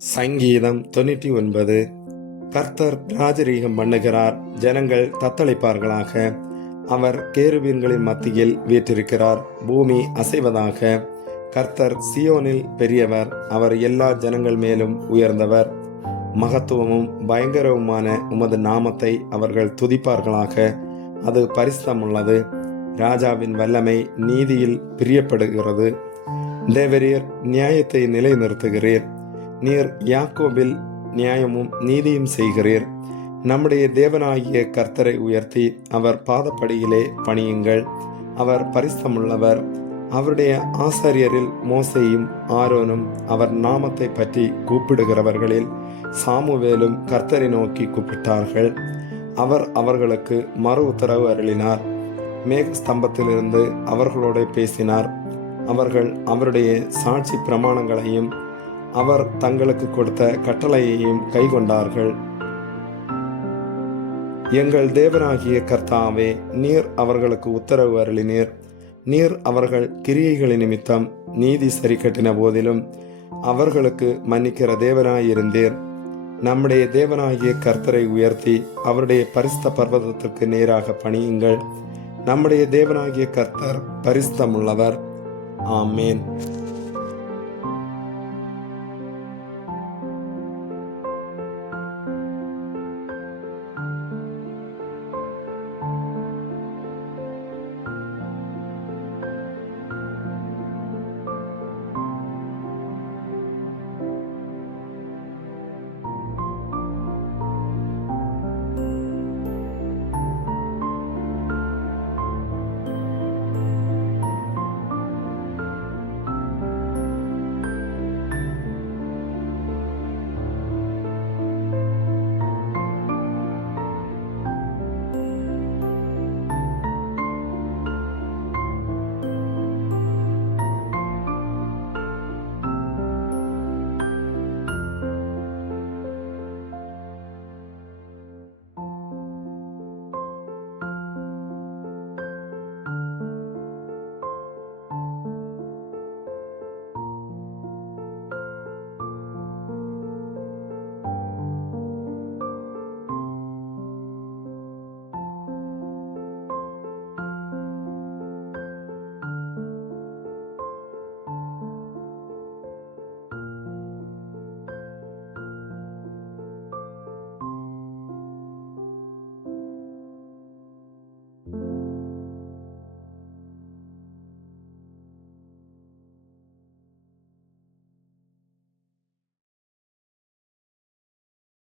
சங்கீதம் 99. கர்த்தர் ராஜரீகம் பண்ணுகிறார், ஜனங்கள் தத்தளிப்பார்களாக. அவர் கேருபீன்களின் மத்தியில் வீற்றிருக்கிறார், பூமி அசைவதாக. கர்த்தர் சியோனில் பெரியவர், அவர் எல்லா ஜனங்கள் மேலும் உயர்ந்தவர். மகத்துவமும் பயங்கரவுமான உமது நாமத்தை அவர்கள் துதிப்பார்களாக. அது பரிசுத்தமுள்ளது. ராஜாவின் வல்லமை நீதியில் பிரியப்படுகிறது. தேவரீர் நியாயத்தை நிலைநிறுத்துகிறீர். நீர் யாக்கோபில் நியாயமும் நீதியும் செய்கிறீர். நம்முடைய தேவனாகிய கர்த்தரை உயர்த்தி அவர் பாதப்படியிலே பணியுங்கள். அவர் பரிசுத்தமுள்ளவர். அவருடைய ஆசாரியரில் மோசேயும் ஆரோனும் அவர் நாமத்தை பற்றி கூப்பிடுகிறவர்களில் சாமுவேலும் கர்த்தரை நோக்கி கூப்பிட்டார்கள். அவர் அவர்களுக்கு மறு உத்தரவு அருளினார். மேக ஸ்தம்பத்திலிருந்து அவர்களோடு பேசினார். அவர்கள் அவருடைய சாட்சி பிரமாணங்களையும் அவர் தங்களுக்கு கொடுத்த கட்டளையையும் கைக்கொண்டார்கள். எங்கள் தேவனாகிய கர்த்தாவே, நீர் அவர்களுக்கு உத்தரவு அருளினீர். நீர் அவர்கள் கிரியைகளின் நிமித்தம் நீதி சரி கட்டின போதிலும் அவர்களுக்கு மன்னிக்கிற தேவனாயிருந்தீர். நம்முடைய தேவனாகிய கர்த்தரை உயர்த்தி அவருடைய பரிசுத்த பர்வதத்திற்கு நேராக பணியுங்கள். நம்முடைய தேவனாகிய கர்த்தர் பரிசுத்தமுள்ளவர். ஆமேன்.